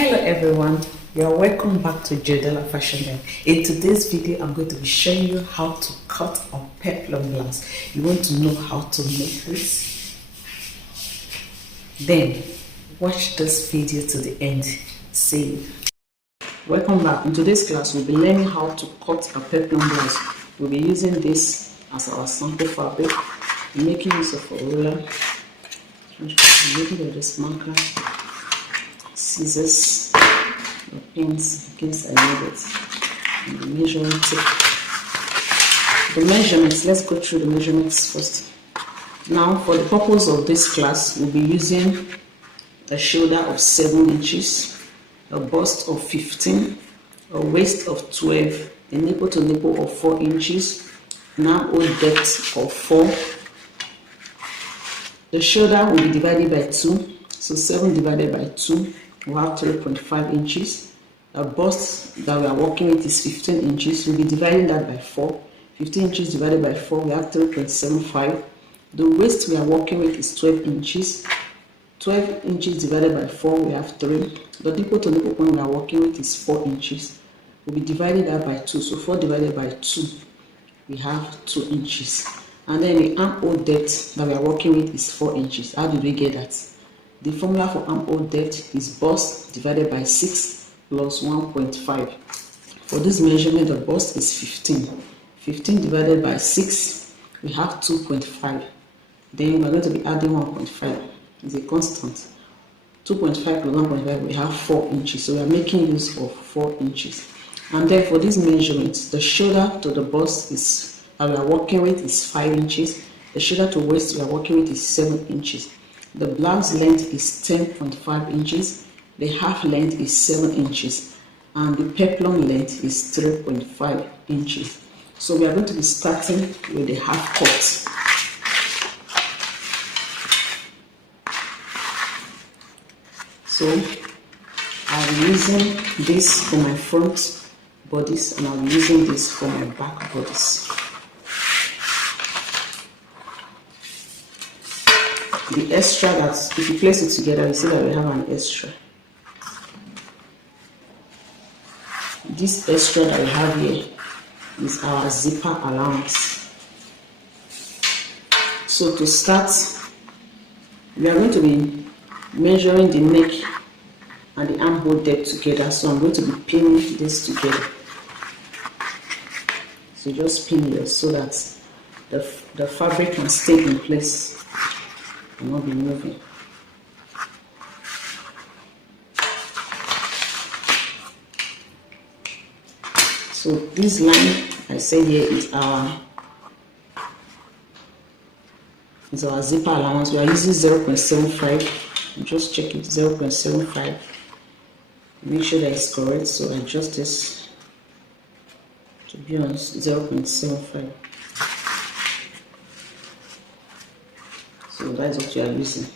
Hello everyone, you are welcome back to Jodela Fashion Day. In today's video, I'm going to be showing you how to cut a peplum blouse. You want to know how to make this? Then watch this video to the end. See you. Welcome back. In today's class, we'll be learning how to cut a peplum blouse. We'll be using this as our sample fabric. I'm making use of a ruler, a little bit of this marker, scissors, or pins in case I need it, and the measuring tape. The measurements, let's go through the measurements first. Now, for the purpose of this class, we'll be using a shoulder of 7 inches, a bust of 15, a waist of 12, a nipple to nipple of 4 inches, an armhole depth of 4. The shoulder will be divided by 2, so 7 divided by 2. We have 3.5 inches. A bust that we are working with is 15 inches. We'll be dividing that by 4. 15 inches divided by 4, we have 3.75. The waist we are working with is 12 inches. 12 inches divided by 4, we have 3. The nipple to nipple point we are working with is 4 inches. We'll be dividing that by 2. So 4 divided by 2, we have 2 inches. And then the armhole depth that we are working with is 4 inches. How did we get that? The formula for armhole depth is bust divided by 6 plus 1.5. For this measurement, the bust is 15. 15 divided by 6, we have 2.5. Then we're going to be adding 1.5. It's a constant. 2.5 plus 1.5, we have 4 inches. So we are making use of 4 inches. And then for this measurement, the shoulder to the bust is we are working with is 5 inches. The shoulder to waist we are working with is 7 inches. The blouse length is 10.5 inches. The half length is 7 inches. And the peplum length is 3.5 inches. So we are going to be starting with the half cut. So I'll be using this for my front bodice and I'll be using this for my back bodice. The extra that, if you place it together, you see that we have an extra. This extra that we have here is our zipper allowance. So to start, we are going to be measuring the neck and the armhole depth together. So I'm going to be pinning this together. So just pin it so that the fabric can stay in place and not be moving. So this line I say here is our zipper allowance. We are using 0.75. Just check it, 0.75. Make sure that it's correct. So adjust this to be on 0.75. So that's what you are using.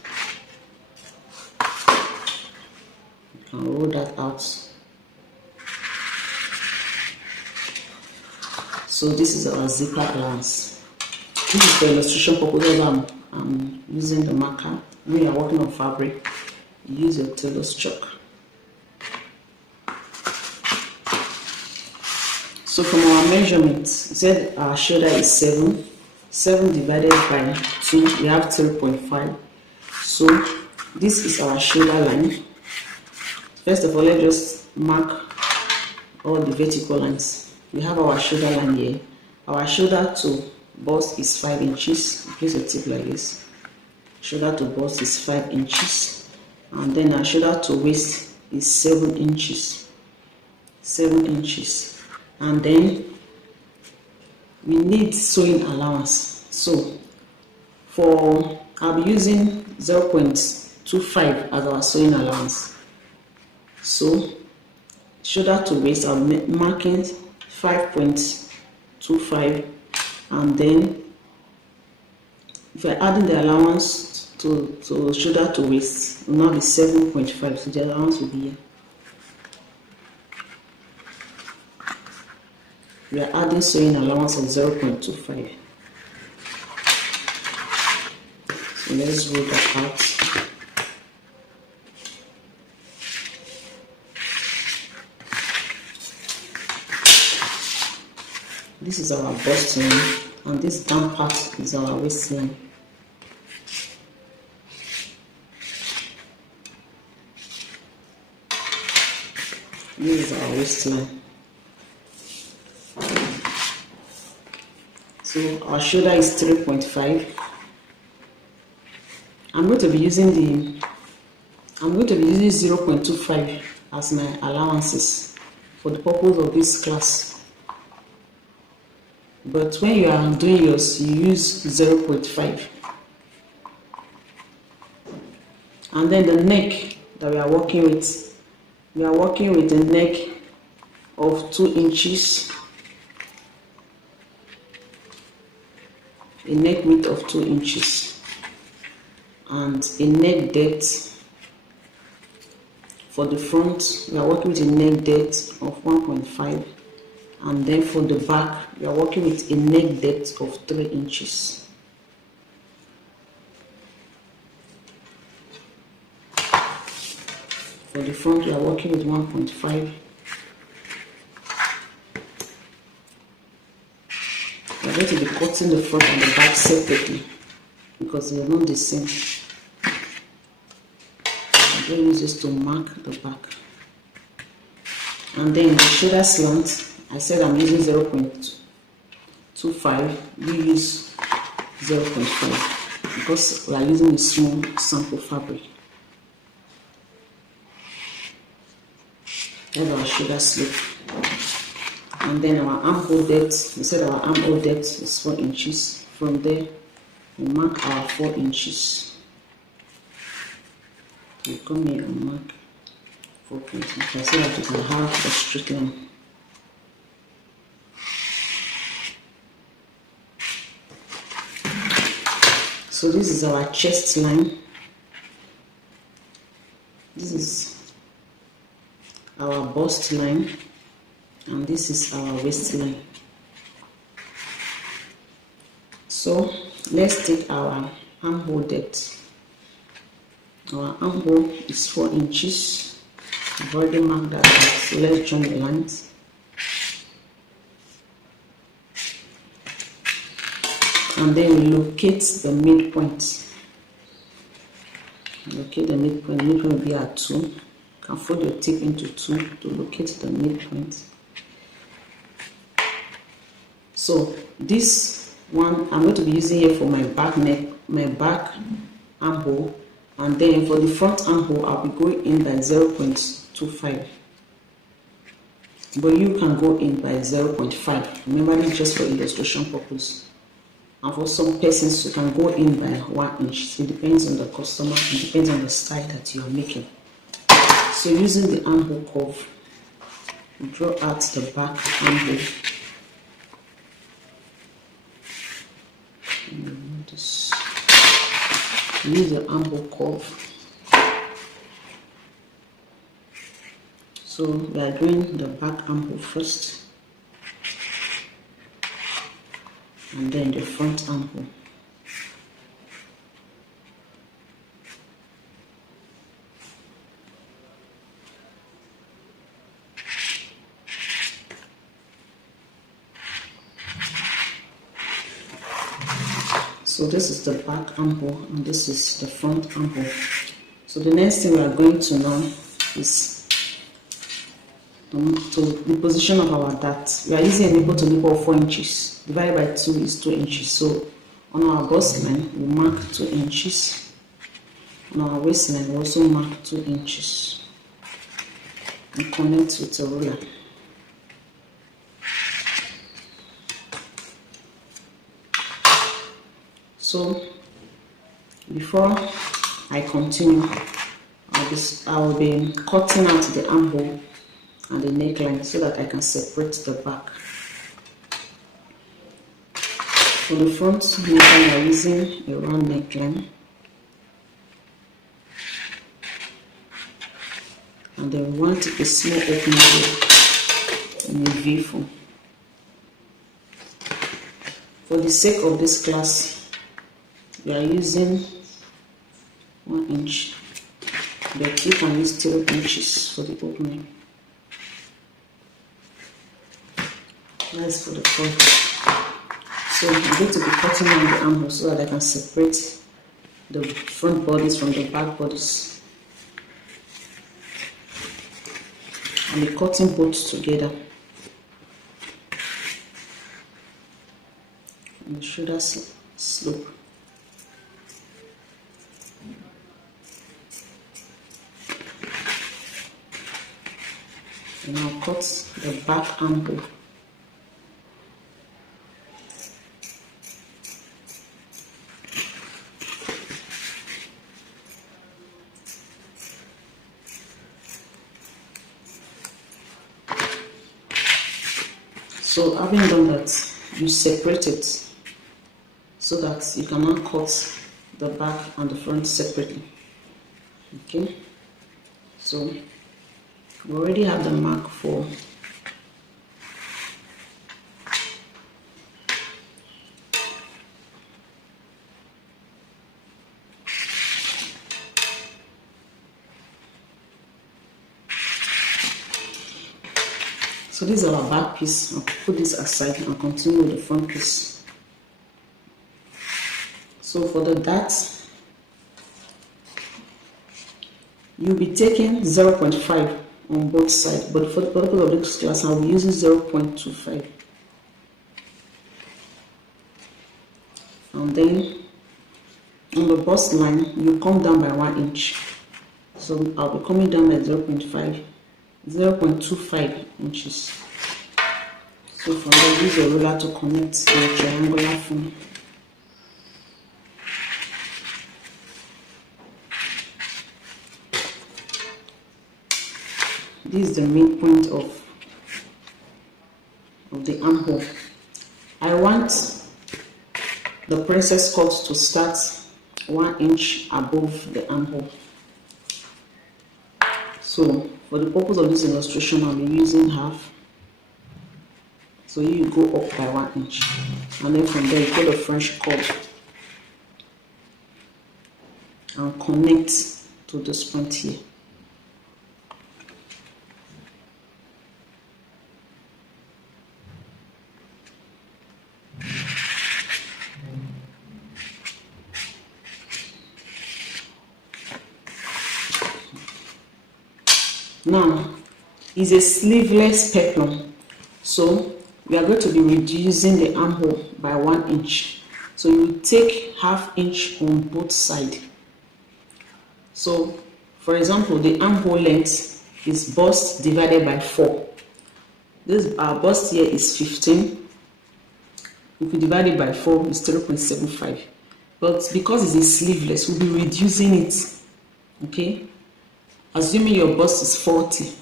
You can roll that out. So this is our zipper allowance. This is for illustration purposes. I'm using the marker. When you are working on fabric, you use your tailor's chalk. So from our measurements, it said our shoulder is 7. 7 divided by 2, we have 3.5. So this is our shoulder line. First of all, let's just mark all the vertical lines. We have our shoulder line here. Our shoulder to bust is 5 inches. Place a tip like this. Shoulder to bust is 5 inches. And then our shoulder to waist is 7 inches. 7 inches. And then we need sewing allowance. So I'll be using 0.25 as our sewing allowance. So shoulder to waist, I'm marking 5.25, and then if you're adding the allowance to shoulder to waist, it will now be 7.5. So the allowance will be here. We are adding sewing allowance of 0.25. So let's roll that out. This is our bust line, and this down part is our waistline. This is our waistline. So our shoulder is 3.5. I'm going to be using 0.25 as my allowances for the purpose of this class. But when you are doing yours, you use 0.5. And then the neck that we are working with the neck of 2 inches, a neck width of 2 inches, and a neck depth for the front. We are working with a neck depth of 1.5, and then for the back we are working with a neck depth of 3 inches. For the front, we are working with 1.5. We are going to be cutting the front and the back separately because they are not the same. I'm going to use this to mark the back. And then the shoulder slant, I said I'm using 0.25. We use 0.5 because we are using a small sample fabric. That's our shoulder slope. And then our armhole depth, we said our armhole depth is 4 inches. From there, we mark our 4 inches. We come here and mark 4.5 so that we can have a straight line. So this is our chest line. This is our bust line, and this is our waistline. So let's take our armhole depth. Our armhole is 4 inches. I've already marked that out, so let's join the lines. And then we locate the midpoint. Locate the midpoint. The midpoint will be at 2. You can fold your tip into 2 to locate the midpoint. So this one I'm going to be using here for my back neck, my back armhole, and then for the front armhole I'll be going in by 0.25. But you can go in by 0.5. Remember, this is just for illustration purpose. And for some persons, you can go in by 1 inch. It depends on the customer. It depends on the style that you are making. So using the armhole curve, draw out the back armhole. Use the armhole curve. So we are doing the back armhole first, and then the front armhole. So this is the back armhole and this is the front armhole. So the next thing we are going to know is to the position of our dart. We are using a nipple to nipple of 4 inches. Divided by 2 is 2 inches. So on our bust line, we mark 2 inches. On our waistline, we also mark 2 inches. And connect with a ruler. So before I continue, I will be cutting out the armhole and the neckline so that I can separate the back. For the front neckline, we are using a round neckline, and then we want a small opening here in a V form. For the sake of this class, we are using 1 inch, but you can use 3 inches for the opening. That's for the front. So I'm going to be cutting on the armhole so that I can separate the front bodies from the back bodies. I'll be cutting both together. And the shoulder slope. And I'll cut the back armhole. So having done that, you separate it so that you can now cut the back and the front separately. Okay, so we already have the mark for so this is our back piece. I'll put this aside and continue with the front piece. So for the dart, you'll be taking 0.5 on both sides, but for the purpose of this class, I'll be using 0.25. And then on the bust line, you come down by 1 inch. So I'll be coming down by 0.25 inches. So from there, use a ruler to connect the triangular form. This is the midpoint of the armhole. I want the princess cut to start 1 inch above the armhole. So for the purpose of this illustration, I'll be using half. So you go up by 1 inch, and then from there you put the French curve and connect to this point here. Now, it's a sleeveless peplum, so we are going to be reducing the armhole by 1 inch. So you take ½ inch on both sides. So, for example, the armhole length is bust divided by 4. This our bust here is 15. If we divide it by 4, it's 0.75. But because it's a sleeveless, we'll be reducing it. Okay. Assuming your bust is 40,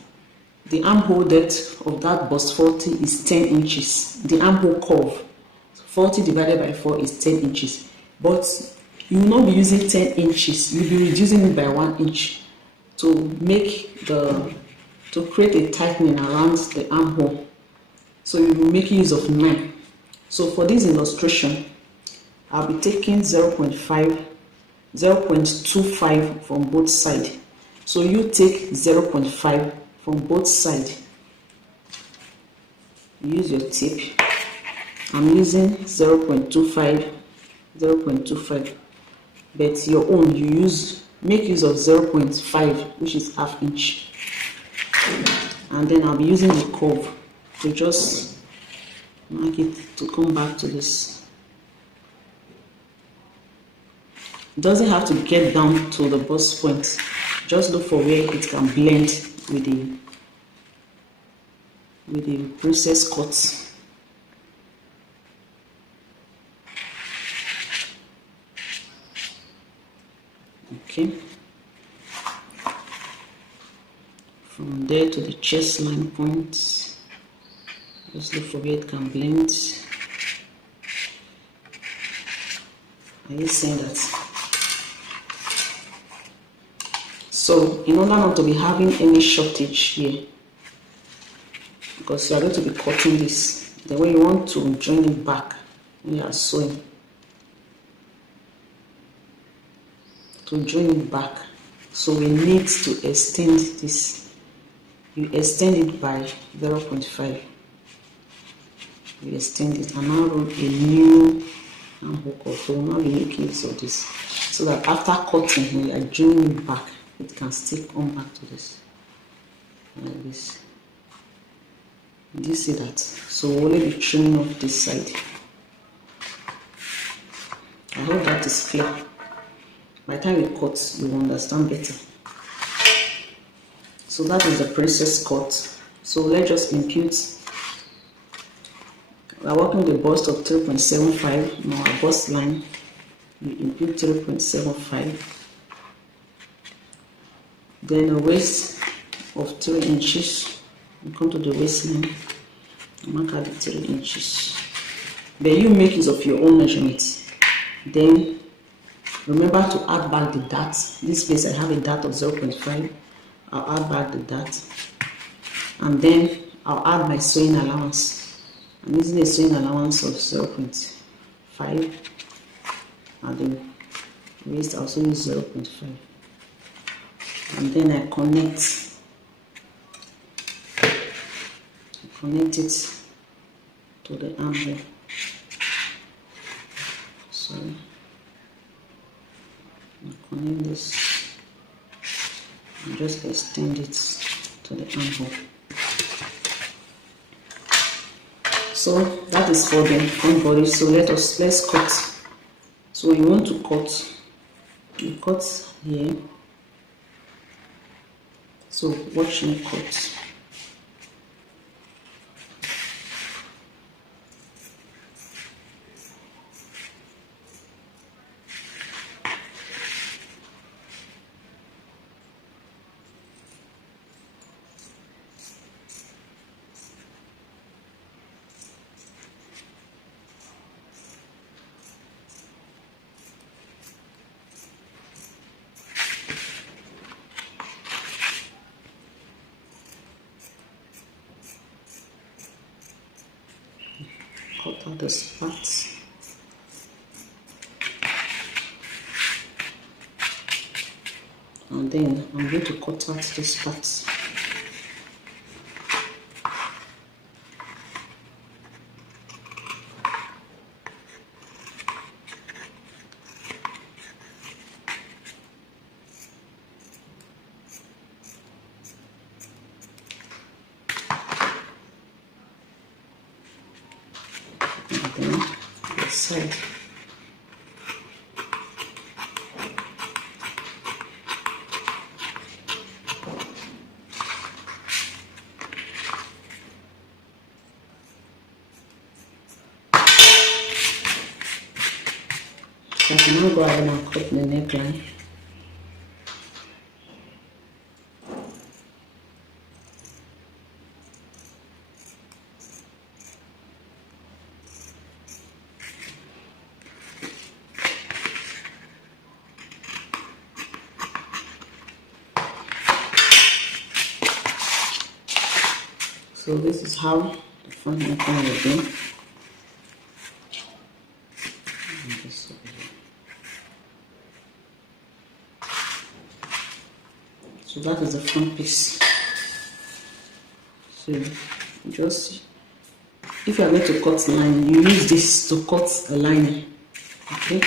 the armhole depth of that bust 40 is 10 inches. The armhole curve, 40 divided by 4 is 10 inches. But you will not be using 10 inches, you'll be reducing it by 1 inch to create a tightening around the armhole. So you will make use of 9. So for this illustration, I'll be taking 0.25 from both sides. So you take 0.5 from both sides. Use your tape. I'm using 0.25, but your own make use of 0.5, which is ½ inch. And then I'll be using the curve to just mark it to come back to this. It doesn't have to get down to the bust point. Just look for where it can blend with the princess cut. Okay. From there to the chest line point, just look for where it can blend. Are you seeing that? So in order not to be having any shortage here, because you are going to be cutting this, the way you want to join it back when you are sewing, to join it back, so we need to extend this. You extend it by 0.5. we extend it and now run a new hook off. So now we make use of this so that after cutting, when we are joining it back, it can stick on back to this like this. Do you see that? So we'll only be trimming off this side. I hope that is clear. By the time we cut, you will understand better. So that is the princess cut. So let's just impute. We are working with a bust of 3.75. Now our bust line, we impute 3.75. Then a waist of 3 inches. We come to the waistline. Mark out the 3 inches. Then you make use of your own measurement. Then remember to add back the dart. This place I have a dart of 0.5. I'll add back the dart. And then I'll add my sewing allowance. I'm using a sewing allowance of 0.5. And the waist I also use 0.5. And then I connect it to the armhole. So I connect this and just extend it to the armhole. So that is for the front body. So let's cut. So when you want to cut, you cut here. So watch me cut. Cut out the spots. And then I'm going to cut out the spots. Side. So I can now go ahead and cut the neckline. So this is how the front neckline will be. So that is the front piece. So just, if you are going to cut line, you use this to cut a line. Okay.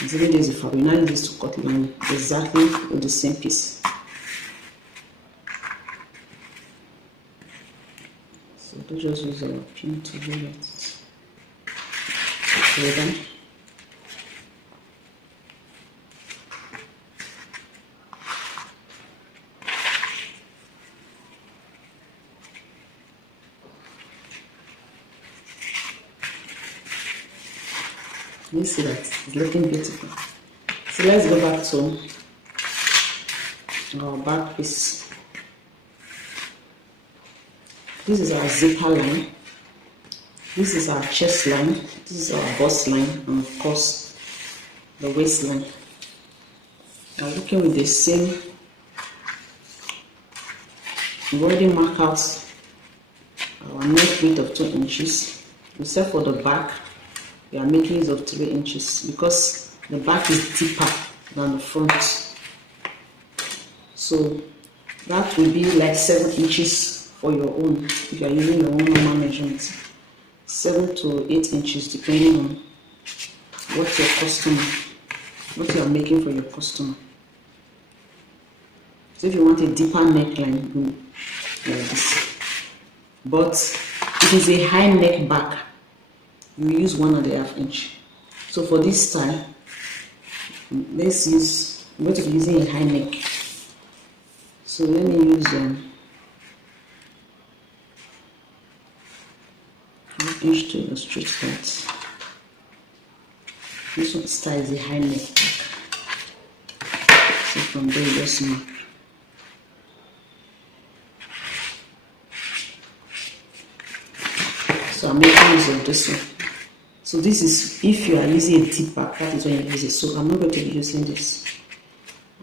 And so this is for you now use this to cut line exactly with the same piece. So don't just use our pin to do it. Okay, you see that it's looking beautiful. So let's go back to our back piece. This is our zipper line. This is our chest line. This is our bust line, and of course the waistline. Now looking with the same, we've already marked out our neck width of 2 inches. Except for the back, we are making use of 3 inches because the back is deeper than the front. So that will be like 7 inches for your own, if you are using your own normal measurement, 7 to 8 inches depending on what your customer, what you are making for your customer. So if you want a deeper neckline, go like this. But if it's a high neck back, you use 1.5 inch. So for this style, let's use, I'm going to be using a high neck. So let me use 1 inch to illustrate that. This one style is a high neck back. So from there, just mark. So I'm making use of this one. So this is if you are using a deep back, that is when you use it. So I'm not going to be using this.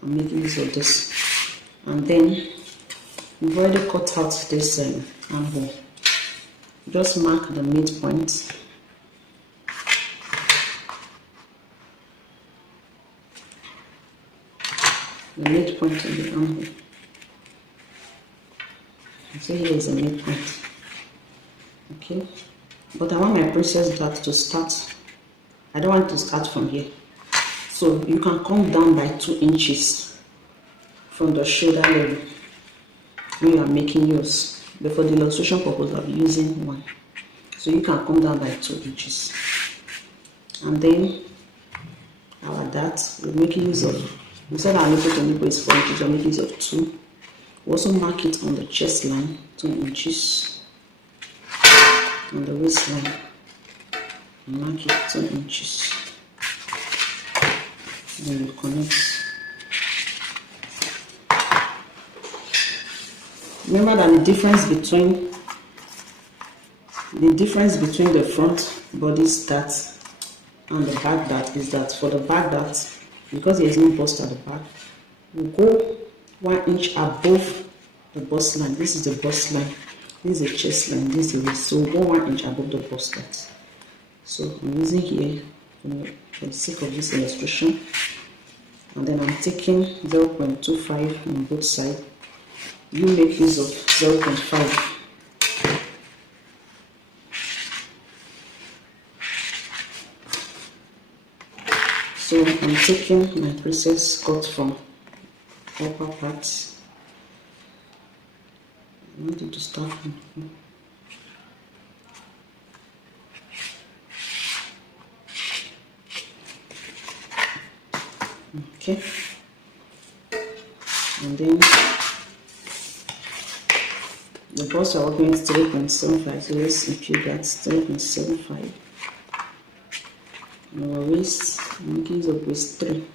I'm making use of this. And then we've already cut out this armhole. Just mark the midpoint. The midpoint of the armhole. So here is the midpoint. Okay, but I want my princess dart to start. I don't want to start from here. So you can come down by 2 inches from the shoulder level when you are making yours. But for the illustration purpose, I'll be using 1. So you can come down by 2 inches. And then our dart, we're making use of, instead of our nipple to nipple is 4 inches, we're making use of 2. We also mark it on the chest line, 2 inches. On the waistline, mark it 2 inches. Then you connect. Remember that the difference between the front body dart and the back dart is that for the back dart, because there is no bust at the back, we go 1 inch above the bust line. This is the bust line. This is the chest line, this is the waist. So we'll go 1 inch above the bust dart. So I'm using here for the sake of this illustration. And then I'm taking 0.25 on both sides. You make use of 0.5. So I'm taking my princess cut from upper part. I want you to start from here. Okay, and then the bust we're working with 3.75, so let's impute that 3.75. And our waist, I'm making use of waist 3.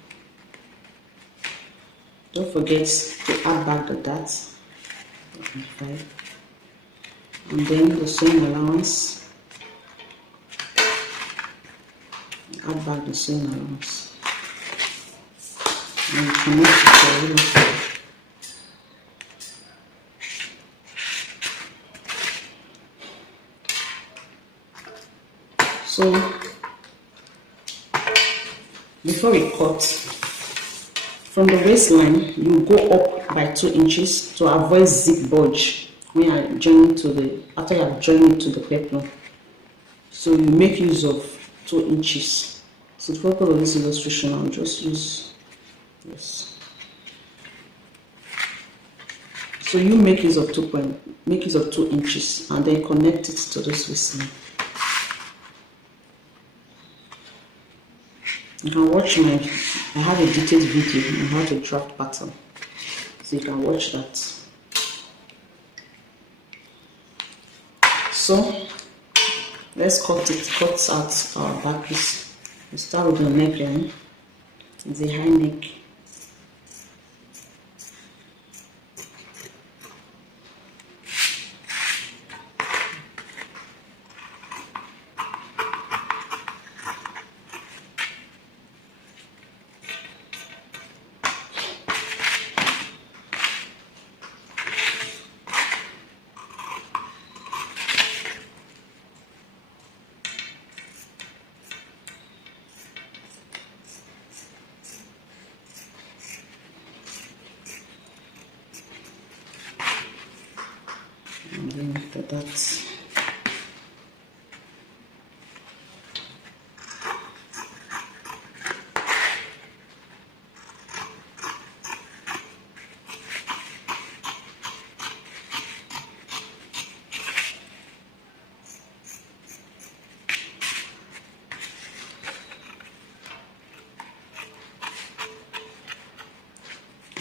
Don't forget to add back the dart. 5. And then the sewing allowance, add back the sewing allowance, and connect it to the So before we cut, from the waistline you go up by 2 inches to avoid zip bulge when you are joining to the, after you have joined it to the peplum. So you make use of 2 inches. So the purpose of this illustration, I'll just use this. So you make use of 2 inches and then connect it to this waistline. You can watch I have a detailed video on how to draft pattern, so you can watch that. So let's cut out our back piece. We start with the neckline. It's a high neck. after that.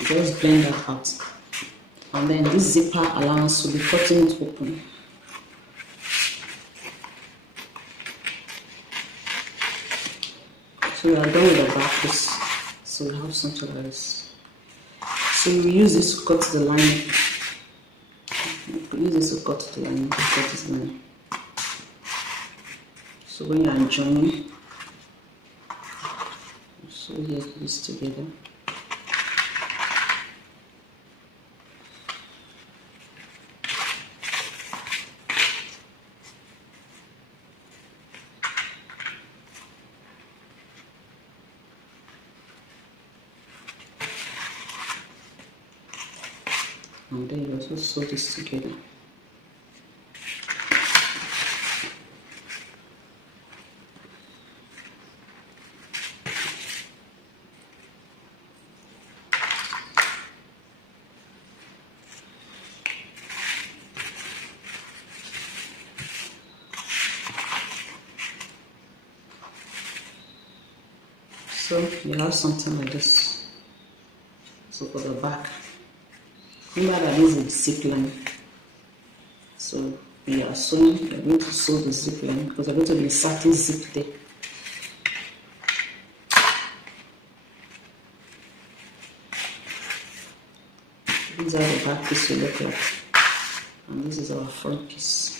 Just blend that out, and then this zipper allowance will be cutting it open. So we are done with the back piece. So we have something like this. So we use this to cut the lining. Use this to cut the lining. Cut this lining. So when you are joining, so here this together. And then you also sew this together. So you have something like this. So for the back, remember that this is a zip line. So we are sewing, we are going to sew the zip line because we're going to be inserting zip there. These are the back piece will look like, and this is our front piece.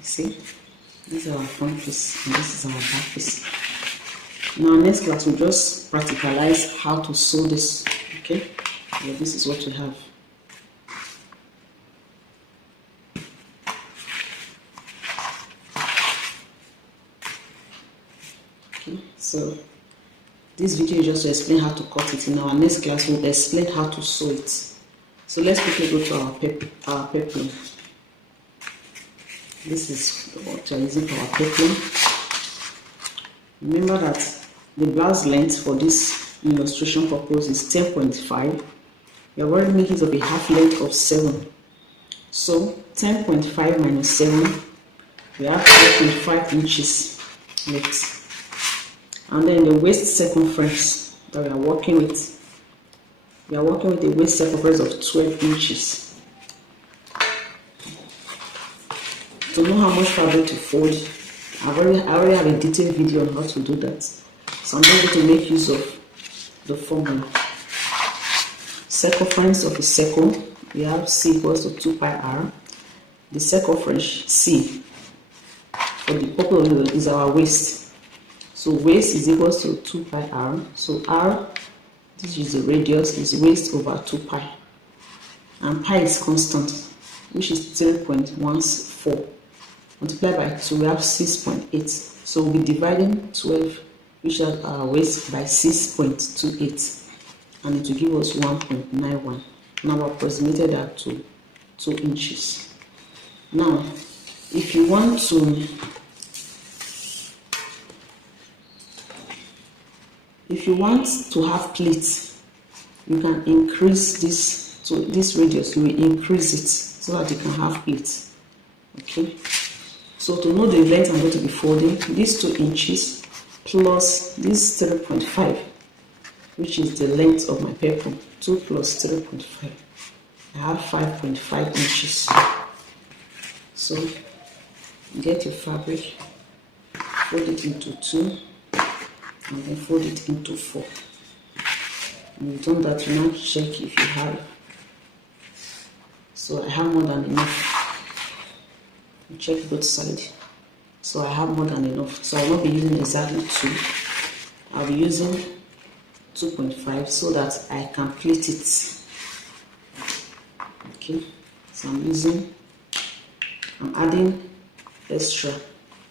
See, this is our front piece and this is our back piece. Now next class we'll just practicalize how to sew this. Okay, so this is what we have. Okay, so this video is just to explain how to cut it. In our next class we'll explain how to sew it. So let's quickly go to our peplum. This is what we are using for our peplum. Remember that the blouse length for this illustration purpose is 10.5. We have already made use of a half length of 7. So 10.5 minus 7, we have 5.5 inches length. And then the waist circumference that we are working with, we are working with a waist circumference of 12 inches. To know how much fabric to fold, I already have a detailed video on how to do that. So I'm going to make use of the formula. Circumference of a circle, we have C equals to 2 pi r. The circumference C for the purpose is our waist. So waist is equals to 2 pi r. So r, this is the radius, is waist over 2 pi. And pi is constant, which is 0.14. Multiplied by 2, we have 6.8. So we'll be dividing 12, which is our waist, by 6.28. And it will give us 1.91. Now approximated that to 2 inches. Now, if you want to have pleats, you can increase this to this radius. You will increase it so that you can have pleats. Okay. So to know the length I'm going to be folding, these 2 inches plus this 3.5, which is the length of my peplum. 2 plus 3.5. I have 5.5 inches. So get your fabric, fold it into 2, and then fold it into 4. And you've done that, you now check if you have. So I have more than enough. Check both sides. So I have more than enough. So I will not be using exactly 2. I'll be using 2.5 so that I can plait it. Okay, so I'm adding extra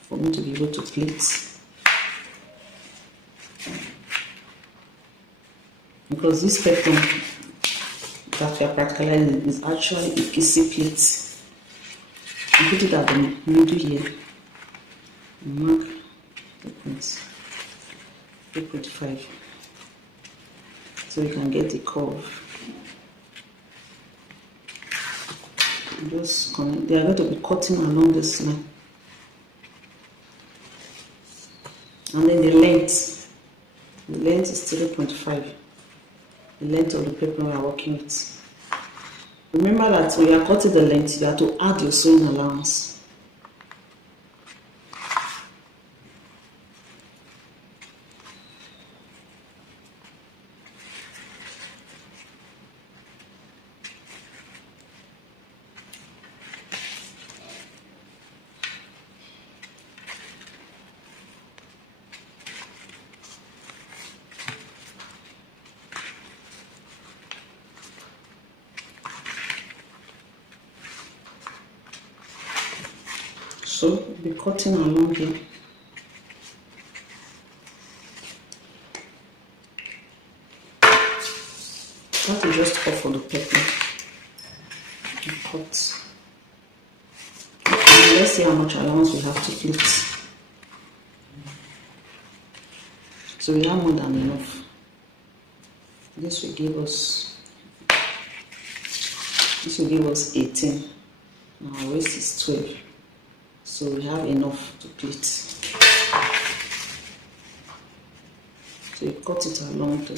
for me to be able to plait, because this peplum that we are practicalizing is actually a kissy plate. I put it at the middle here, mark 3.5 so you can get a curve. Just connect. They are going to be cutting along this line, and then the length is 3.5, the length of the paper we are working with. Remember that when you are cutting the length, you have to add your sewing allowance. So be cutting along here. That is just cut for the pepper. You cut. And let's see how much allowance we have to plait. So we have more than enough. This will give us 18. Now our waist is 12. So we have enough to plait. So you cut it along the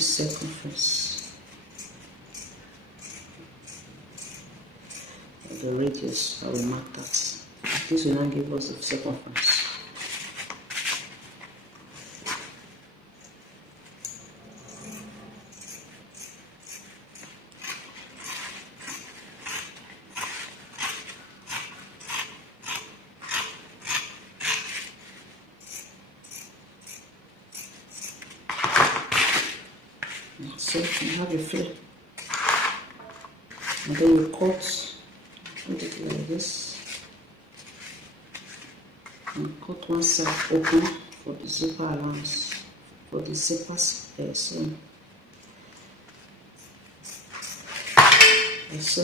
circumference, the radius. I will mark that. This will now give us the circumference. So you have a flare, and then you cut it like this, and cut one side open for the zipper allowance, for the zippers. So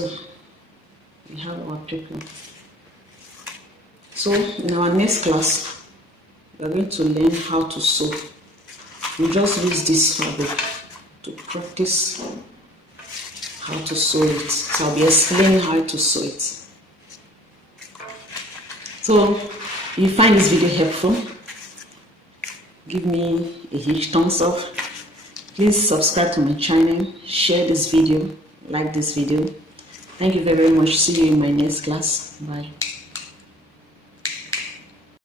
we have our peplum. So in our next class, we are going to learn how to sew. We just use this fabric to practice how to sew it. So I'll be explaining how to sew it. So if you find this video helpful, give me a huge thumbs up. Please subscribe to my channel, share this video, like this video. Thank you very much. See you in my next class. Bye.